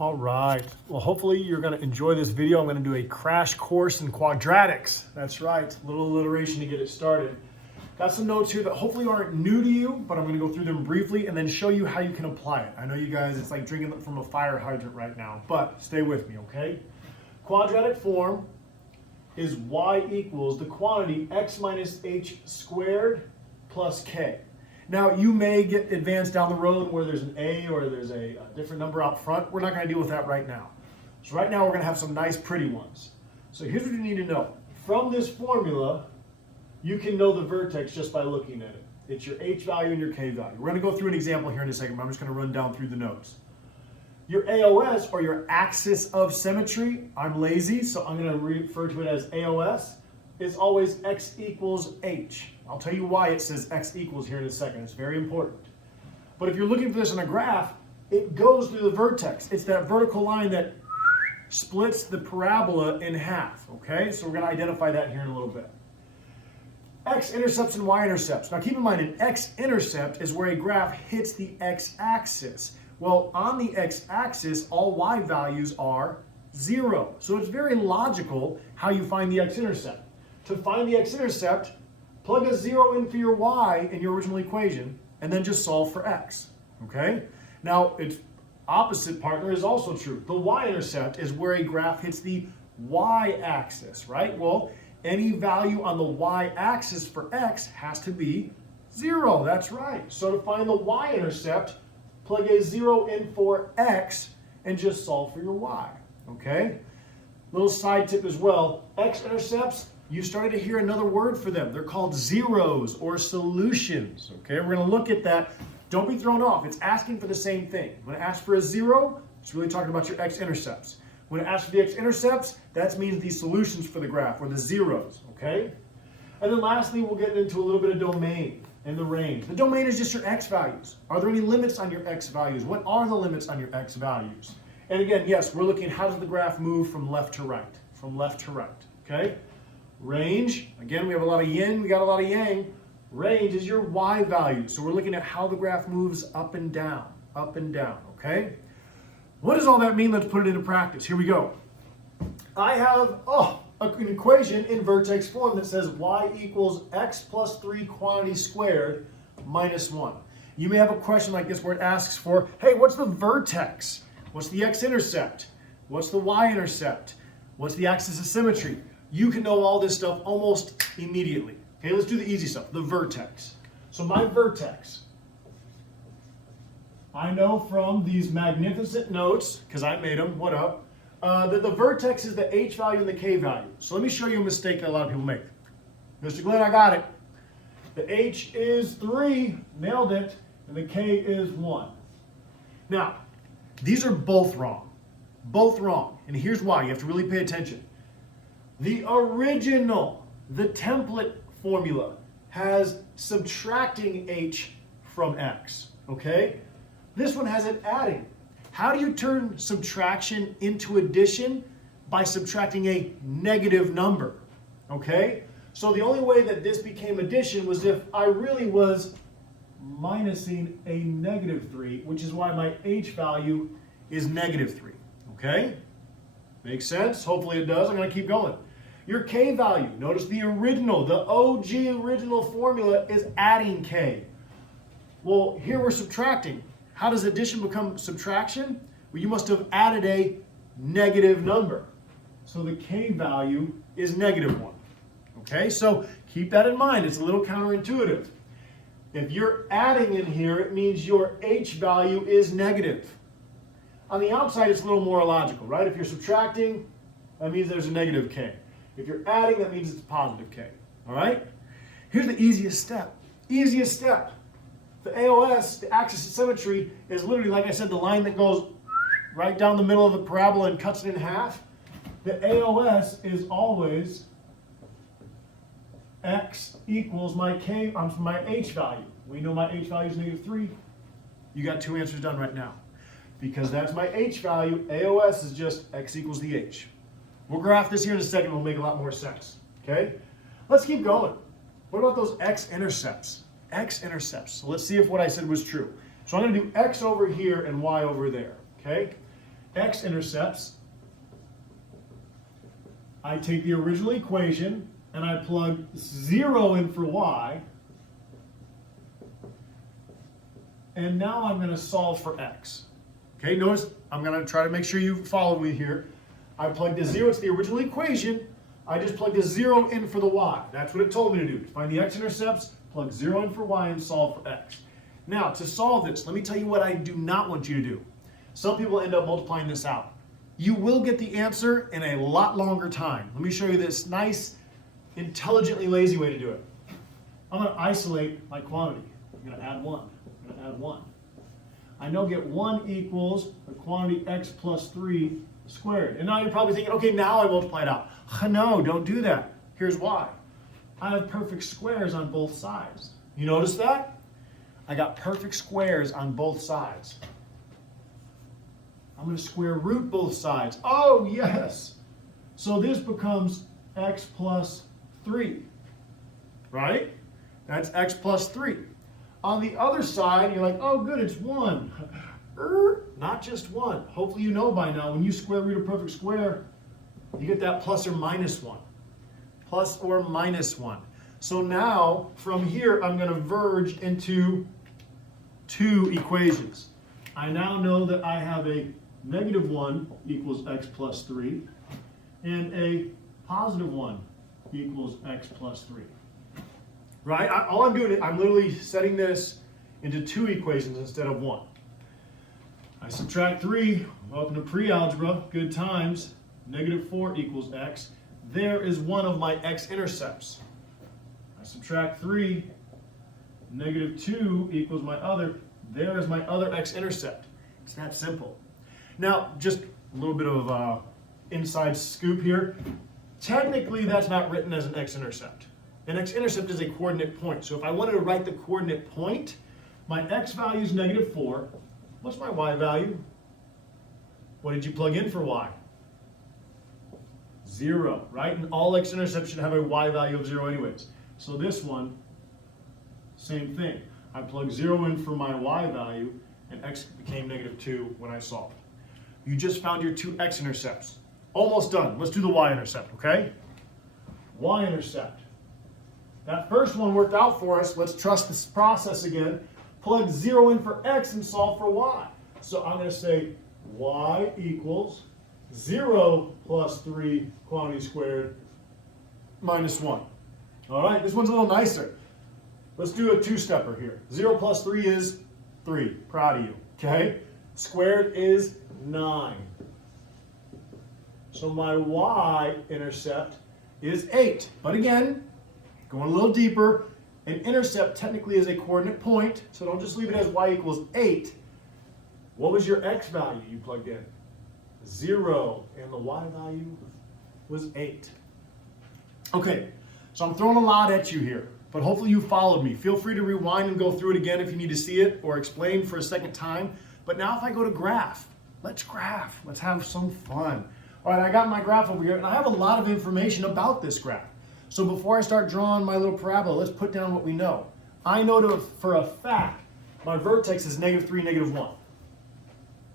All right, well, hopefully you're gonna enjoy this video. I'm gonna do a crash course in quadratics. That's right, a little alliteration to get it started. Got some notes here that hopefully aren't new to you, but I'm gonna go through them briefly and then show you how you can apply it. I know you guys, it's like drinking from a fire hydrant right now, but stay with me, okay? Quadratic form is y equals the quantity x minus h squared plus k. Now, you may get advanced down the road where there's an a or there's a different number out front. We're not going to deal with that right now. So right now, we're going to have some nice, pretty ones. So here's what you need to know. From this formula, you can know the vertex just by looking at it. It's your h value and your k value. We're going to go through an example here in a second, but I'm just going to run down through the notes. Your AOS, or your axis of symmetry, I'm lazy, so I'm going to refer to it as AOS. It's always x equals h. I'll tell you why it says x equals here in a second. It's very important. But if you're looking for this in a graph, it goes through the vertex. It's that vertical line that splits the parabola in half, okay? So we're going to identify that here in a little bit. X-intercepts and y-intercepts. Now keep in mind, an x-intercept is where a graph hits the x-axis. Well, on the x-axis, all y values are 0. So it's very logical how you find the x-intercept. To find the x-intercept, plug a 0 in for your y in your original equation, and then just solve for x, okay? Now, its opposite partner is also true. The y-intercept is where a graph hits the y-axis, right? Well, any value on the y-axis for x has to be 0, that's right. So to find the y-intercept, plug a 0 in for x and just solve for your y, okay? Little side tip as well, x-intercepts, you started to hear another word for them. They're called zeros or solutions, okay? We're gonna look at that. Don't be thrown off. It's asking for the same thing. When it asks for a 0, it's really talking about your x-intercepts. When it asks for the x-intercepts, that means the solutions for the graph, or the zeros, okay? And then lastly, we'll get into a little bit of domain and the range. The domain is just your x values. Are there any limits on your x values? What are the limits on your x values? And again, yes, we're looking at how does the graph move from left to right, okay? Range, again, we have a lot of yin, we got a lot of yang. Range is your y value. So we're looking at how the graph moves up and down, okay? What does all that mean? Let's put it into practice. Here we go. I have an equation in vertex form that says y equals x plus 3 quantity squared minus 1. You may have a question like this where it asks for, hey, what's the vertex? What's the x-intercept? What's the y-intercept? What's the axis of symmetry? You can know all this stuff almost immediately. Okay, let's do the easy stuff, the vertex. So my vertex, I know from these magnificent notes, because I made them, what up, that the vertex is the h value and the k value. So let me show you a mistake that a lot of people make. Mr. Glenn, I got it. The h is 3, nailed it, and the k is 1. Now, these are both wrong, and here's why. You have to really pay attention. The original, the template formula has subtracting h from x, okay? This one has it adding. How do you turn subtraction into addition? By subtracting a negative number, okay? So the only way that this became addition was if I really was minusing a negative 3, which is why my h value is negative 3, okay? Makes sense? Hopefully it does. I'm going to keep going. Your k value, notice the original, the OG original formula is adding k. Well, here we're subtracting. How does addition become subtraction? Well, you must have added a negative number. So the k value is negative 1. Okay, so keep that in mind. It's a little counterintuitive. If you're adding in here, it means your h value is negative. On the outside, it's a little more illogical, right? If you're subtracting, that means there's a negative k. If you're adding, that means it's a positive k. All right? Here's the easiest step. Easiest step. The AOS, the axis of symmetry, is literally, like I said, the line that goes right down the middle of the parabola and cuts it in half. The AOS is always x equals my h value. We know my h value is negative 3. You got 2 answers done right now. Because that's my h value, AOS is just x equals the h. We'll graph this here in a second, it'll make a lot more sense, okay? Let's keep going. What about those x-intercepts? X-intercepts. So let's see if what I said was true. So I'm going to do x over here and y over there, okay? x-intercepts, I take the original equation and I plug 0 in for y, and now I'm going to solve for x. Okay, notice I'm going to try to make sure you follow me here. I plugged a 0, it's the original equation. I just plugged a 0 in for the y. That's what it told me to do. To find the x-intercepts, plug 0 in for y and solve for x. Now, to solve this, let me tell you what I do not want you to do. Some people end up multiplying this out. You will get the answer in a lot longer time. Let me show you this nice, intelligently lazy way to do it. I'm going to isolate my quantity. I'm going to add 1. I'm going to add 1. I now get 1 equals the quantity x plus 3 squared. And now you're probably thinking, okay, now I multiply it out. No, don't do that. Here's why. I have perfect squares on both sides. You notice that? I got perfect squares on both sides. I'm going to square root both sides. Oh, yes. So this becomes x plus 3, right? That's x plus 3. On the other side, you're like, oh, good, it's 1. Not just 1. Hopefully you know by now, when you square root a perfect square, you get that plus or minus 1. Plus or minus 1. So now, from here, I'm going to verge into 2 equations. I now know that I have a -1 equals x plus 3, and a +1 equals x plus 3. Right? All I'm doing is I'm literally setting this into 2 equations instead of 1. I subtract 3. Welcome to pre-algebra. Good times. -4 equals x. There is one of my x-intercepts. I subtract 3. -2 equals my other. There is my other x-intercept. It's that simple. Now, just a little bit of inside scoop here. Technically, that's not written as an x-intercept. An x-intercept is a coordinate point. So if I wanted to write the coordinate point, my x value is -4. What's my y value? What did you plug in for y? 0, right? And all x-intercepts should have a y value of 0 anyways. So this one, same thing. I plug 0 in for my y value, and x became -2 when I solved. You just found your 2 x-intercepts. Almost done. Let's do the y-intercept, okay? Y-intercept. That first one worked out for us. Let's trust this process again. Plug 0 in for x and solve for y. So I'm going to say y equals 0 plus 3 quantity squared minus 1. All right, this one's a little nicer. Let's do a two-stepper here. 0 plus 3 is 3. Proud of you. Okay? Squared is 9. So my y-intercept is 8. But again, going a little deeper, an intercept technically is a coordinate point, so don't just leave it as y equals 8. What was your x value you plugged in? 0, and the y value was 8. Okay, so I'm throwing a lot at you here, but hopefully you followed me. Feel free to rewind and go through it again if you need to see it or explain for a second time. But now if I go to graph, let's graph. Let's have some fun. All right, I got my graph over here, and I have a lot of information about this graph. So before I start drawing my little parabola, let's put down what we know. I know for a fact my vertex is -3, -1.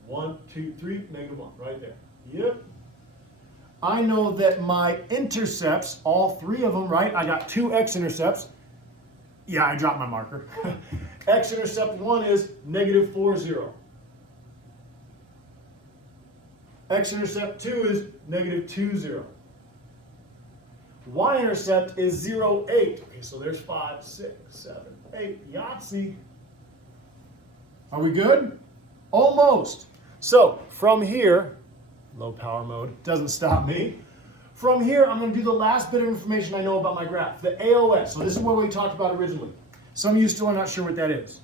1, 2, 3, -1, right there. Yep. I know that my intercepts, all 3 of them, right? I got 2 x-intercepts. Yeah, I dropped my marker. X-intercept 1 is -4, 0. X-intercept 2 is -2, 0. Y-intercept is 0, 8. Okay, so there's 5, 6, 7, 8. Yahtzee. Are we good? Almost. So from here, low power mode, doesn't stop me. From here, I'm going to do the last bit of information I know about my graph, the AOS. So this is what we talked about originally. Some of you still are not sure what that is.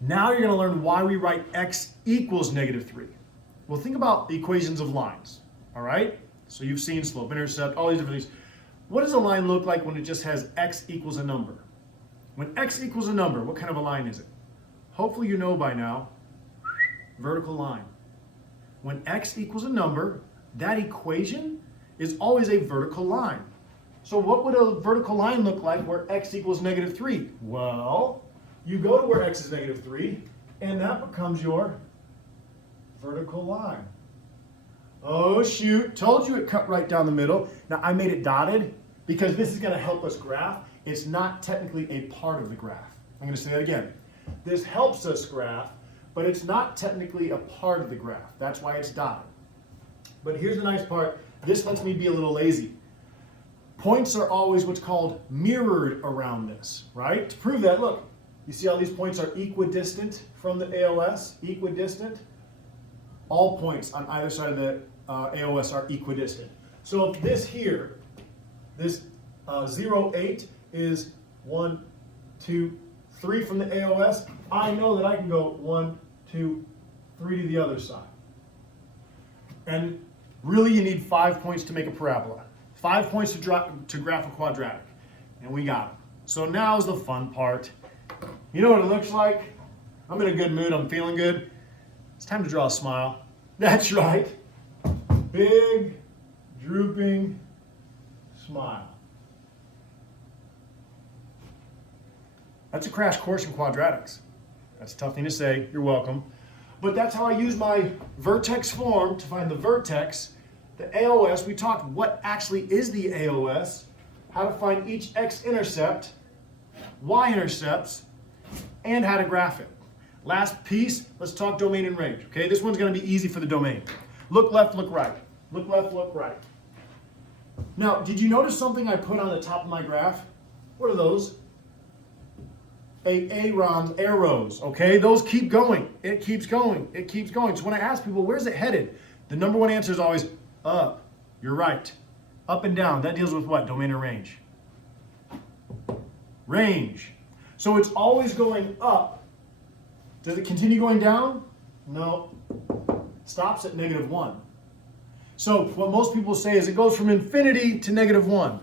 Now you're going to learn why we write x equals -3. Well, think about equations of lines, all right? So you've seen slope, intercept, all these different things. What does a line look like when it just has x equals a number? When x equals a number, what kind of a line is it? Hopefully you know by now, vertical line. When x equals a number, that equation is always a vertical line. So what would a vertical line look like where x equals -3? Well, you go to where x is -3, and that becomes your vertical line. Oh shoot, told you it cut right down the middle. Now I made it dotted because this is gonna help us graph. It's not technically a part of the graph. I'm gonna say that again. This helps us graph, but it's not technically a part of the graph. That's why it's dotted. But here's the nice part. This lets me be a little lazy. Points are always what's called mirrored around this, right? To prove that, look, you see how these points are equidistant from the AOS? Equidistant? All points on either side of the AOS are equidistant. So if this here, this 0, 8 is 1, 2, 3 from the AOS, I know that I can go 1, 2, 3 to the other side. And really you need 5 points to make a parabola. 5 points to graph a quadratic. And we got them. So now's the fun part. You know what it looks like? I'm in a good mood, I'm feeling good. It's time to draw a smile. That's right. Big, drooping smile. That's a crash course in quadratics. That's a tough thing to say, you're welcome. But that's how I use my vertex form to find the vertex, the AOS. We talked what actually is the AOS, how to find each x-intercept, y-intercepts, and how to graph it. Last piece, let's talk domain and range. Okay, this one's going to be easy for the domain. Look left, look right. Look left, look right. Now, did you notice something I put on the top of my graph? What are those? Aaron's arrows, okay? Those keep going. It keeps going. It keeps going. So when I ask people, where's it headed? The number one answer is always up. You're right. Up and down. That deals with what? Domain or range? Range. So it's always going up. Does it continue going down? No. It stops at -1. So what most people say is it goes from infinity to -1.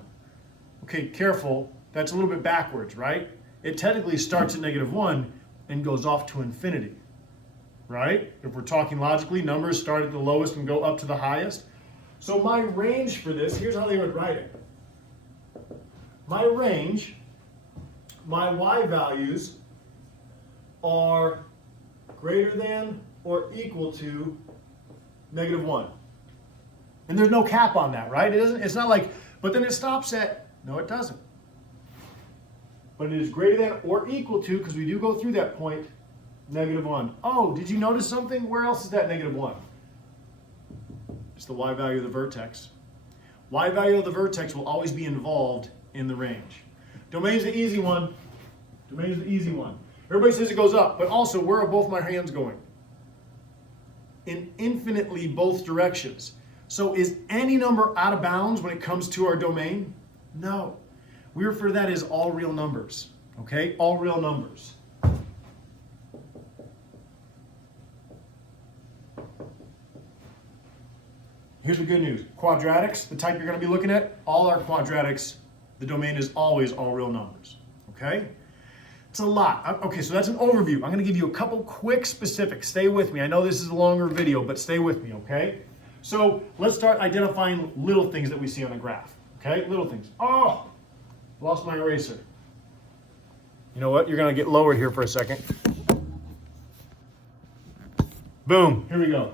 Okay, careful. That's a little bit backwards, right? It technically starts at -1 and goes off to infinity, right? If we're talking logically, numbers start at the lowest and go up to the highest. So my range for this, here's how they would write it. My range, my y values are greater than or equal to -1. And there's no cap on that, right? It's not like, but then it stops at, no it doesn't. But it is greater than or equal to, because we do go through that point, -1. Oh, did you notice something? Where else is that -1? It's the y value of the vertex. Y value of the vertex will always be involved in the range. Domain's the easy one. Domain's the easy one. Everybody says it goes up, but also where are both my hands going? In infinitely both directions. So is any number out of bounds when it comes to our domain? No. We refer to that as all real numbers, okay? All real numbers. Here's the good news. Quadratics, the type you're going to be looking at, all our quadratics, the domain is always all real numbers, okay? It's a lot. Okay, so that's an overview. I'm going to give you a couple quick specifics. Stay with me. I know this is a longer video, but stay with me, okay? So let's start identifying little things that we see on a graph, okay? Little things. Oh! Lost my eraser. You know what? You're going to get lower here for a second. Boom. Here we go.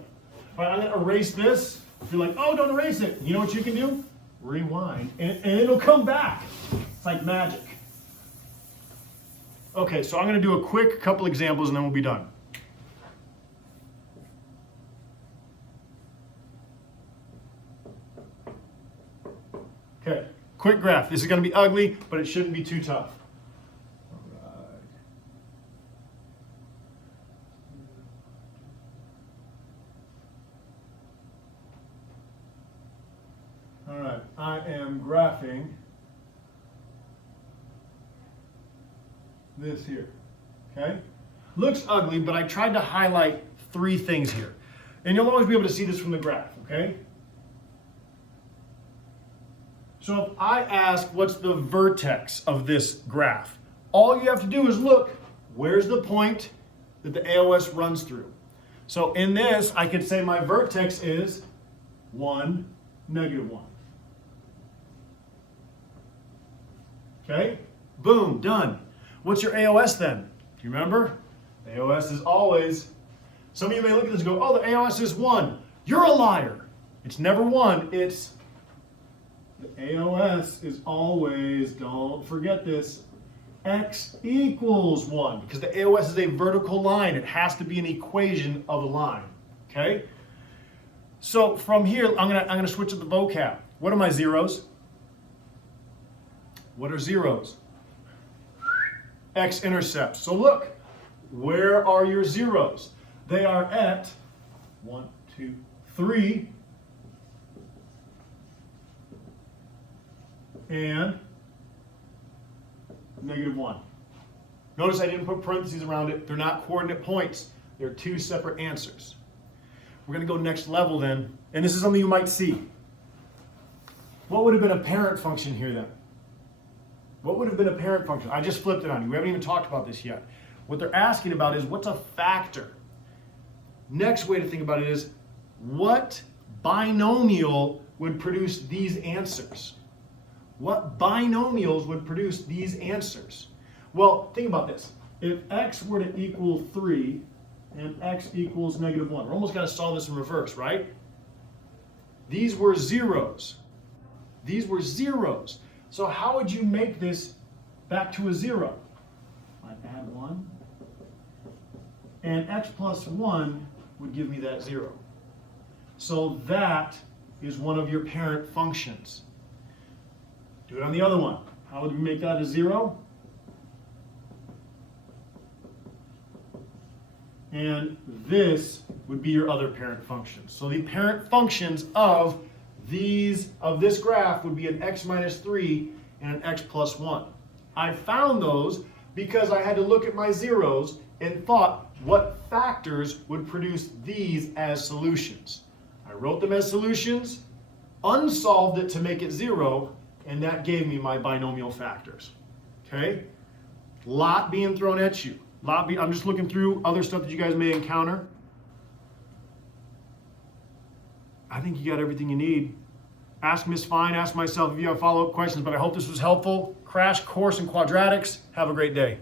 All right, I'm going to erase this. You're like, oh, don't erase it. You know what you can do? Rewind, and it'll come back. It's like magic. Okay, so I'm going to do a quick couple examples, and then we'll be done. Okay. Quick graph. This is going to be ugly, but it shouldn't be too tough. All right. I am graphing this here. Okay? Looks ugly, but I tried to highlight 3 things here. And you'll always be able to see this from the graph, okay? So if I ask what's the vertex of this graph, all you have to do is look, where's the point that the AOS runs through? So in this, I could say my vertex is 1, -1. Okay? Boom, done. What's your AOS then? Do you remember? The AOS is always, some of you may look at this and go, oh, the AOS is 1. You're a liar. It's never 1, it's the AOS is always, don't forget this, x equals 1, because the AOS is a vertical line. It has to be an equation of a line, okay? So from here, I'm gonna switch to the vocab. What are my zeros? What are zeros? X-intercepts. So look, where are your zeros? They are at 1, 2, 3, and -1. Notice I didn't put parentheses around it. They're not coordinate points. They're 2 separate answers. We're going to go next level then, and this is something you might see. What would have been a parent function here then? What would have been a parent function? I just flipped it on you. We haven't even talked about this yet. What they're asking about is what's a factor? Next way to think about it is what binomial would produce these answers? What binomials would produce these answers? Well, think about this. If x were to equal 3 and x equals -1, we're almost going to solve this in reverse, right? These were zeros. These were zeros. So how would you make this back to a 0? I'd add 1. And x plus 1 would give me that 0. So that is one of your parent functions. Do it on the other one. How would we make that a 0? And this would be your other parent function. So the parent functions of this graph would be an x minus 3 and an x plus 1. I found those because I had to look at my zeros and thought what factors would produce these as solutions. I wrote them as solutions, unsolved it to make it 0, and that gave me my binomial factors. Okay? Lot being thrown at you. I'm just looking through other stuff that you guys may encounter. I think you got everything you need. Ask Miss Fine, ask myself if you have follow-up questions, but I hope this was helpful. Crash course in quadratics. Have a great day.